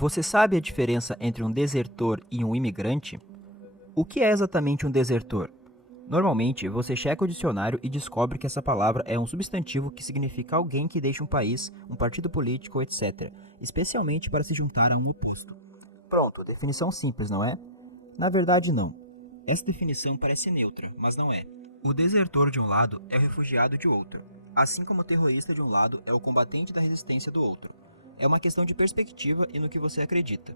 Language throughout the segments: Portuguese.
Você sabe a diferença entre um desertor e um imigrante? O que é exatamente um desertor? Normalmente, você checa o dicionário e descobre que essa palavra é um substantivo que significa alguém que deixa um país, um partido político, etc., especialmente para se juntar a um oposto. Pronto, definição simples, não é? Na verdade, não. Essa definição parece neutra, mas não é. O desertor de um lado é o refugiado de outro, assim como o terrorista de um lado é o combatente da resistência do outro. É uma questão de perspectiva e no que você acredita.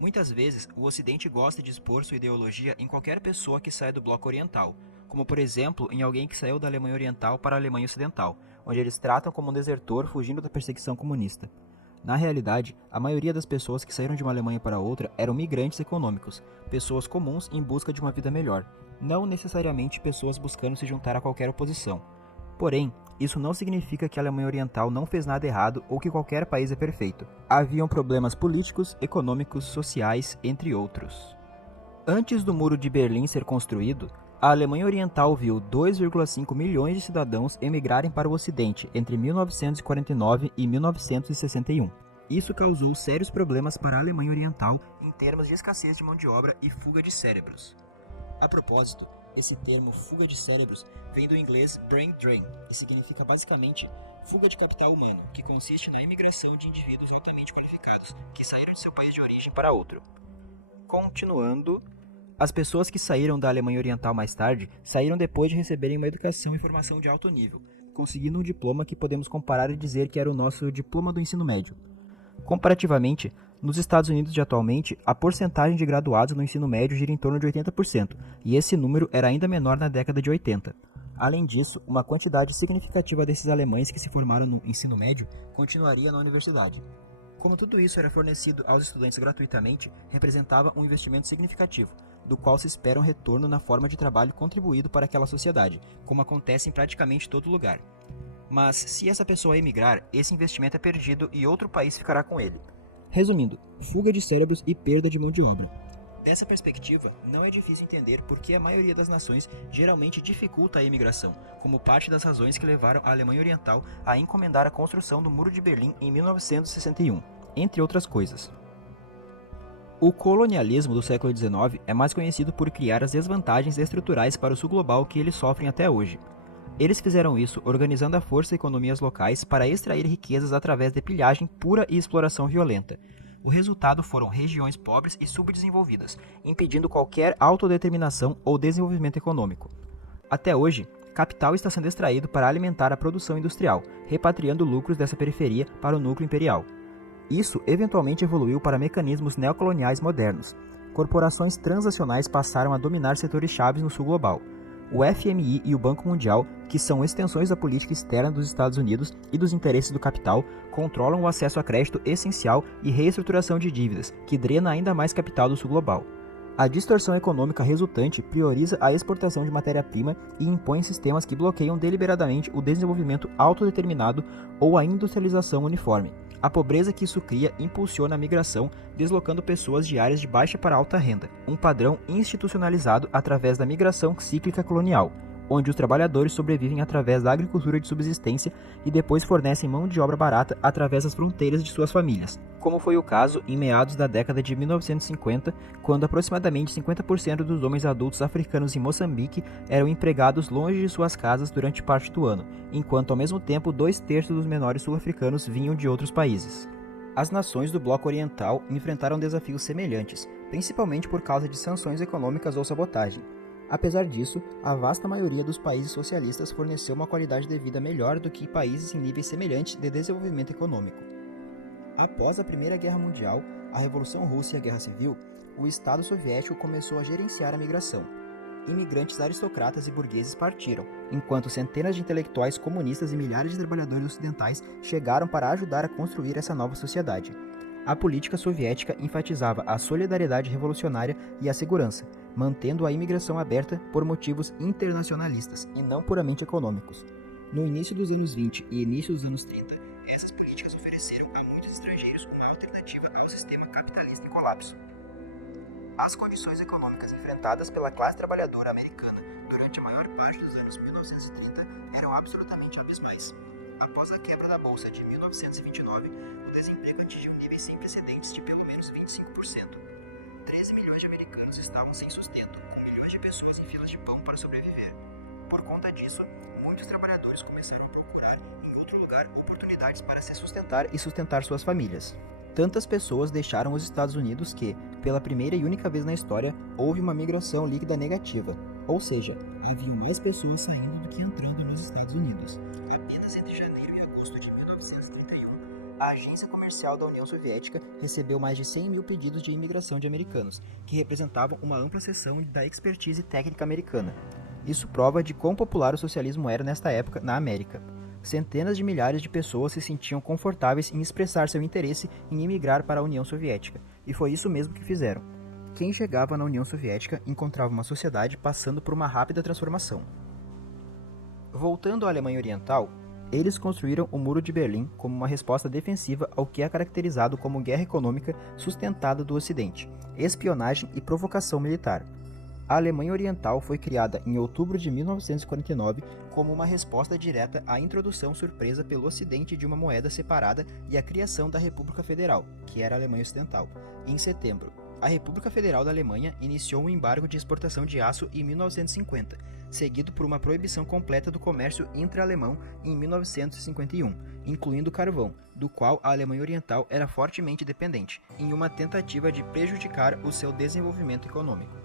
Muitas vezes, o Ocidente gosta de expor sua ideologia em qualquer pessoa que saia do bloco oriental, como por exemplo em alguém que saiu da Alemanha Oriental para a Alemanha Ocidental, onde eles tratam como um desertor fugindo da perseguição comunista. Na realidade, a maioria das pessoas que saíram de uma Alemanha para outra eram migrantes econômicos, pessoas comuns em busca de uma vida melhor, não necessariamente pessoas buscando se juntar a qualquer oposição. Porém, isso não significa que a Alemanha Oriental não fez nada errado ou que qualquer país é perfeito. Haviam problemas políticos, econômicos, sociais, entre outros. Antes do Muro de Berlim ser construído, a Alemanha Oriental viu 2,5 milhões de cidadãos emigrarem para o Ocidente entre 1949 e 1961. Isso causou sérios problemas para a Alemanha Oriental em termos de escassez de mão de obra e fuga de cérebros. A propósito, esse termo fuga de cérebros vem do inglês brain drain e significa basicamente fuga de capital humano, que consiste na imigração de indivíduos altamente qualificados que saíram de seu país de origem para outro. Continuando, as pessoas que saíram da Alemanha Oriental mais tarde saíram depois de receberem uma educação e formação de alto nível, conseguindo um diploma que podemos comparar e dizer que era o nosso diploma do ensino médio. Comparativamente, nos Estados Unidos de atualmente, a porcentagem de graduados no ensino médio gira em torno de 80%, e esse número era ainda menor na década de 80. Além disso, uma quantidade significativa desses alemães que se formaram no ensino médio continuaria na universidade. Como tudo isso era fornecido aos estudantes gratuitamente, representava um investimento significativo, do qual se espera um retorno na forma de trabalho contribuído para aquela sociedade, como acontece em praticamente todo lugar. Mas, se essa pessoa emigrar, esse investimento é perdido e outro país ficará com ele. Resumindo, fuga de cérebros e perda de mão de obra. Dessa perspectiva, não é difícil entender por que a maioria das nações geralmente dificulta a imigração, como parte das razões que levaram a Alemanha Oriental a encomendar a construção do Muro de Berlim em 1961, entre outras coisas. O colonialismo do século XIX é mais conhecido por criar as desvantagens estruturais para o sul global que eles sofrem até hoje. Eles fizeram isso organizando à força economias locais para extrair riquezas através de pilhagem pura e exploração violenta. O resultado foram regiões pobres e subdesenvolvidas, impedindo qualquer autodeterminação ou desenvolvimento econômico. Até hoje, capital está sendo extraído para alimentar a produção industrial, repatriando lucros dessa periferia para o núcleo imperial. Isso eventualmente evoluiu para mecanismos neocoloniais modernos. Corporações transnacionais passaram a dominar setores chaves no sul global. O FMI e o Banco Mundial, que são extensões da política externa dos Estados Unidos e dos interesses do capital, controlam o acesso a crédito essencial e reestruturação de dívidas, que drena ainda mais capital do sul global. A distorção econômica resultante prioriza a exportação de matéria-prima e impõe sistemas que bloqueiam deliberadamente o desenvolvimento autodeterminado ou a industrialização uniforme. A pobreza que isso cria impulsiona a migração, deslocando pessoas de áreas de baixa para alta renda, um padrão institucionalizado através da migração cíclica colonial, onde os trabalhadores sobrevivem através da agricultura de subsistência e depois fornecem mão de obra barata através das fronteiras de suas famílias, como foi o caso em meados da década de 1950, quando aproximadamente 50% dos homens adultos africanos em Moçambique eram empregados longe de suas casas durante parte do ano, enquanto ao mesmo tempo 2/3 dos menores sul-africanos vinham de outros países. As nações do Bloco Oriental enfrentaram desafios semelhantes, principalmente por causa de sanções econômicas ou sabotagem. Apesar disso, a vasta maioria dos países socialistas forneceu uma qualidade de vida melhor do que países em níveis semelhantes de desenvolvimento econômico. Após a Primeira Guerra Mundial, a Revolução Russa e a Guerra Civil, o Estado Soviético começou a gerenciar a migração. Imigrantes aristocratas e burgueses partiram, enquanto centenas de intelectuais comunistas e milhares de trabalhadores ocidentais chegaram para ajudar a construir essa nova sociedade. A política soviética enfatizava a solidariedade revolucionária e a segurança, mantendo a imigração aberta por motivos internacionalistas e não puramente econômicos. No início dos anos 20 e início dos anos 30, essas políticas ofereceram a muitos estrangeiros uma alternativa ao sistema capitalista em colapso. As condições econômicas enfrentadas pela classe trabalhadora americana durante a maior parte dos anos 1930 eram absolutamente abismais. Após a quebra da Bolsa de 1929, o desemprego atingiu níveis sem precedentes de pelo menos milhões de americanos estavam sem sustento, com milhões de pessoas em filas de pão para sobreviver. Por conta disso, muitos trabalhadores começaram a procurar em outro lugar oportunidades para se sustentar e sustentar suas famílias. Tantas pessoas deixaram os Estados Unidos que, pela primeira e única vez na história, houve uma migração líquida negativa, ou seja, haviam mais pessoas saindo do que entrando nos Estados Unidos. Apenas entre janeiro e agosto de 1931, a Agência Comercial da União Soviética recebeu mais de 100 mil pedidos de imigração de americanos, que representavam uma ampla seção da expertise técnica americana. Isso prova de quão popular o socialismo era nesta época na América. Centenas de milhares de pessoas se sentiam confortáveis em expressar seu interesse em imigrar para a União Soviética, e foi isso mesmo que fizeram. Quem chegava na União Soviética encontrava uma sociedade passando por uma rápida transformação. Voltando à Alemanha Oriental, eles construíram o Muro de Berlim como uma resposta defensiva ao que é caracterizado como guerra econômica sustentada do Ocidente, espionagem e provocação militar. A Alemanha Oriental foi criada em outubro de 1949 como uma resposta direta à introdução surpresa pelo Ocidente de uma moeda separada e a criação da República Federal, que era a Alemanha Ocidental, em setembro. A República Federal da Alemanha iniciou um embargo de exportação de aço em 1950, seguido por uma proibição completa do comércio intra-alemão em 1951, incluindo carvão, do qual a Alemanha Oriental era fortemente dependente, em uma tentativa de prejudicar o seu desenvolvimento econômico.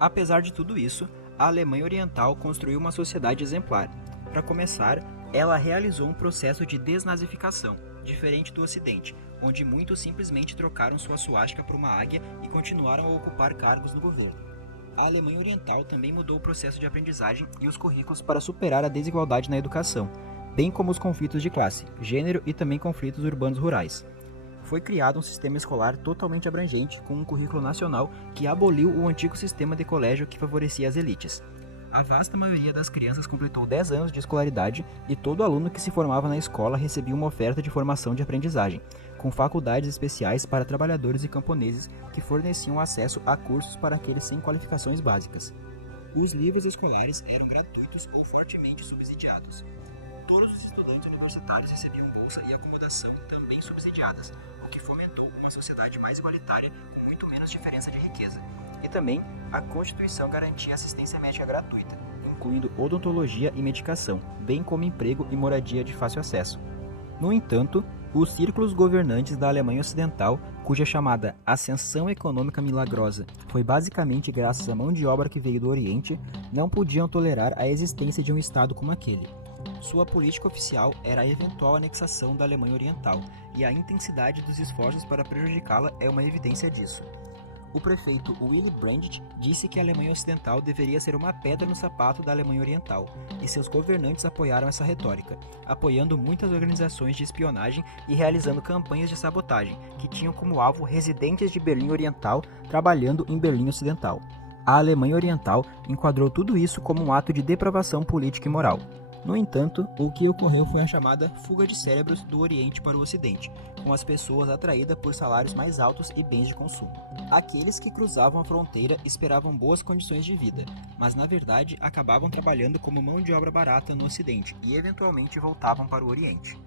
Apesar de tudo isso, a Alemanha Oriental construiu uma sociedade exemplar. Para começar, ela realizou um processo de desnazificação, diferente do Ocidente, onde muitos simplesmente trocaram sua suástica por uma águia e continuaram a ocupar cargos no governo. A Alemanha Oriental também mudou o processo de aprendizagem e os currículos para superar a desigualdade na educação, bem como os conflitos de classe, gênero e também conflitos urbanos rurais. Foi criado um sistema escolar totalmente abrangente com um currículo nacional que aboliu o antigo sistema de colégio que favorecia as elites. A vasta maioria das crianças completou 10 anos de escolaridade e todo aluno que se formava na escola recebia uma oferta de formação de aprendizagem, com faculdades especiais para trabalhadores e camponeses que forneciam acesso a cursos para aqueles sem qualificações básicas. Os livros escolares eram gratuitos ou fortemente subsidiados. Todos os estudantes universitários recebiam bolsa e acomodação também subsidiadas, o que fomentou uma sociedade mais igualitária com muito menos diferença de riqueza. E também, a Constituição garantia assistência médica gratuita, incluindo odontologia e medicação, bem como emprego e moradia de fácil acesso. No entanto, os círculos governantes da Alemanha Ocidental, cuja chamada ascensão econômica milagrosa foi basicamente graças à mão de obra que veio do Oriente, não podiam tolerar a existência de um Estado como aquele. Sua política oficial era a eventual anexação da Alemanha Oriental, e a intensidade dos esforços para prejudicá-la é uma evidência disso. O prefeito Willy Brandt disse que a Alemanha Ocidental deveria ser uma pedra no sapato da Alemanha Oriental, e seus governantes apoiaram essa retórica, apoiando muitas organizações de espionagem e realizando campanhas de sabotagem, que tinham como alvo residentes de Berlim Oriental trabalhando em Berlim Ocidental. A Alemanha Oriental enquadrou tudo isso como um ato de depravação política e moral. No entanto, o que ocorreu foi a chamada fuga de cérebros do Oriente para o Ocidente, com as pessoas atraídas por salários mais altos e bens de consumo. Aqueles que cruzavam a fronteira esperavam boas condições de vida, mas na verdade acabavam trabalhando como mão de obra barata no Ocidente e eventualmente voltavam para o Oriente.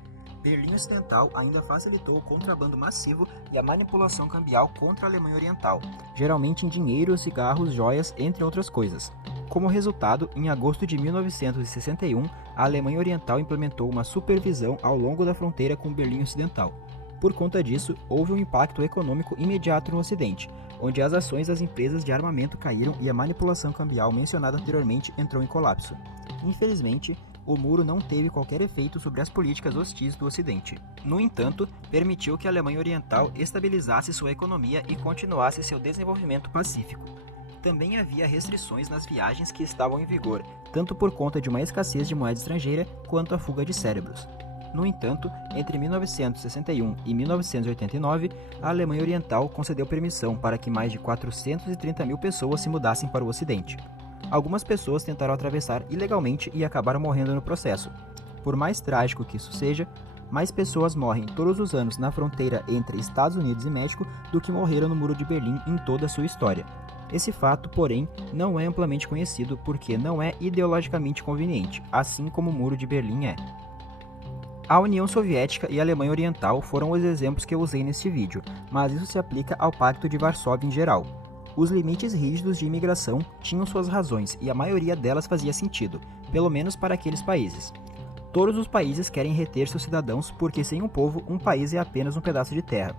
Berlim Ocidental ainda facilitou o contrabando massivo e a manipulação cambial contra a Alemanha Oriental, geralmente em dinheiro, cigarros, joias, entre outras coisas. Como resultado, em agosto de 1961, a Alemanha Oriental implementou uma supervisão ao longo da fronteira com Berlim Ocidental. Por conta disso, houve um impacto econômico imediato no Ocidente, onde as ações das empresas de armamento caíram e a manipulação cambial mencionada anteriormente entrou em colapso. Infelizmente, o muro não teve qualquer efeito sobre as políticas hostis do Ocidente. No entanto, permitiu que a Alemanha Oriental estabilizasse sua economia e continuasse seu desenvolvimento pacífico. Também havia restrições nas viagens que estavam em vigor, tanto por conta de uma escassez de moeda estrangeira quanto a fuga de cérebros. No entanto, entre 1961 e 1989, a Alemanha Oriental concedeu permissão para que mais de 430 mil pessoas se mudassem para o Ocidente. Algumas pessoas tentaram atravessar ilegalmente e acabaram morrendo no processo. Por mais trágico que isso seja, mais pessoas morrem todos os anos na fronteira entre Estados Unidos e México do que morreram no Muro de Berlim em toda a sua história. Esse fato, porém, não é amplamente conhecido porque não é ideologicamente conveniente, assim como o Muro de Berlim é. A União Soviética e a Alemanha Oriental foram os exemplos que eu usei neste vídeo, mas isso se aplica ao Pacto de Varsóvia em geral. Os limites rígidos de imigração tinham suas razões e a maioria delas fazia sentido, pelo menos para aqueles países. Todos os países querem reter seus cidadãos porque sem um povo, um país é apenas um pedaço de terra.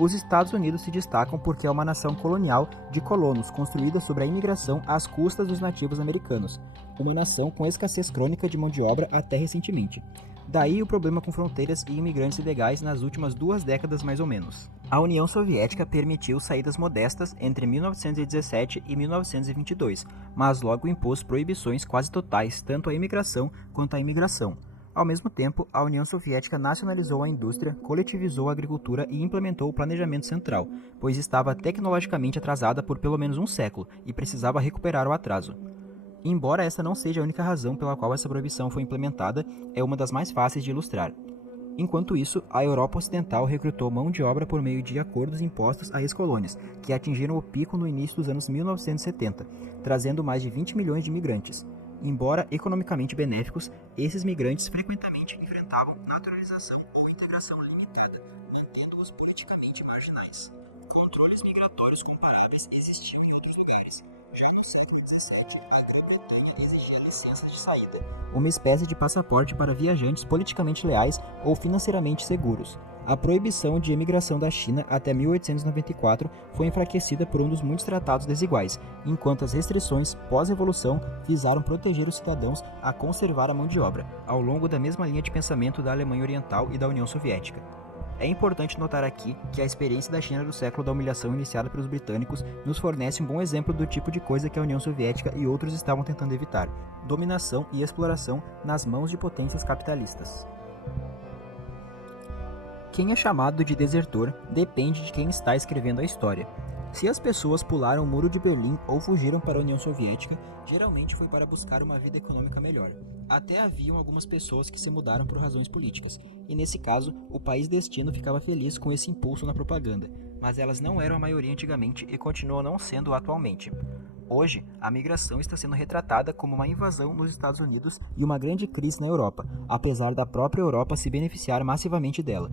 Os Estados Unidos se destacam porque é uma nação colonial de colonos construída sobre a imigração às custas dos nativos americanos, uma nação com escassez crônica de mão de obra até recentemente. Daí o problema com fronteiras e imigrantes ilegais nas últimas 2 décadas mais ou menos. A União Soviética permitiu saídas modestas entre 1917 e 1922, mas logo impôs proibições quase totais tanto à imigração quanto à imigração. Ao mesmo tempo, a União Soviética nacionalizou a indústria, coletivizou a agricultura e implementou o planejamento central, pois estava tecnologicamente atrasada por pelo menos um século e precisava recuperar o atraso. Embora essa não seja a única razão pela qual essa proibição foi implementada, é uma das mais fáceis de ilustrar. Enquanto isso, a Europa Ocidental recrutou mão de obra por meio de acordos impostos a ex-colônias, que atingiram o pico no início dos anos 1970, trazendo mais de 20 milhões de imigrantes. Embora economicamente benéficos, esses migrantes frequentemente enfrentavam naturalização ou integração limitada, mantendo-os politicamente marginais. Controles migratórios comparáveis existiam em outros lugares. Já no século XVII, a Grã-Bretanha exigia licenças de saída, uma espécie de passaporte para viajantes politicamente leais ou financeiramente seguros. A proibição de emigração da China até 1894 foi enfraquecida por um dos muitos tratados desiguais, enquanto as restrições pós-revolução visaram proteger os cidadãos a conservar a mão de obra, ao longo da mesma linha de pensamento da Alemanha Oriental e da União Soviética. É importante notar aqui que a experiência da China do século da humilhação iniciada pelos britânicos nos fornece um bom exemplo do tipo de coisa que a União Soviética e outros estavam tentando evitar: dominação e exploração nas mãos de potências capitalistas. Quem é chamado de desertor depende de quem está escrevendo a história. Se as pessoas pularam o Muro de Berlim ou fugiram para a União Soviética, geralmente foi para buscar uma vida econômica melhor. Até haviam algumas pessoas que se mudaram por razões políticas, e nesse caso, o país destino ficava feliz com esse impulso na propaganda, mas elas não eram a maioria antigamente e continuam não sendo atualmente. Hoje, a migração está sendo retratada como uma invasão nos Estados Unidos e uma grande crise na Europa, apesar da própria Europa se beneficiar massivamente dela.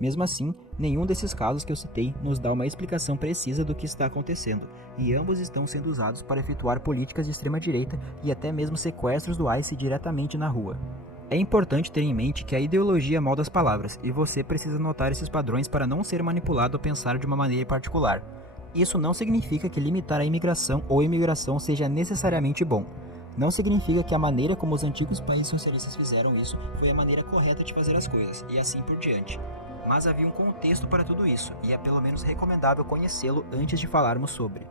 Mesmo assim, nenhum desses casos que eu citei nos dá uma explicação precisa do que está acontecendo, e ambos estão sendo usados para efetuar políticas de extrema-direita e até mesmo sequestros do ICE diretamente na rua. É importante ter em mente que a ideologia molda as palavras, e você precisa notar esses padrões para não ser manipulado a pensar de uma maneira particular. Isso não significa que limitar a imigração ou imigração seja necessariamente bom. Não significa que a maneira como os antigos países socialistas fizeram isso foi a maneira correta de fazer as coisas, e assim por diante. Mas havia um contexto para tudo isso, e é pelo menos recomendável conhecê-lo antes de falarmos sobre.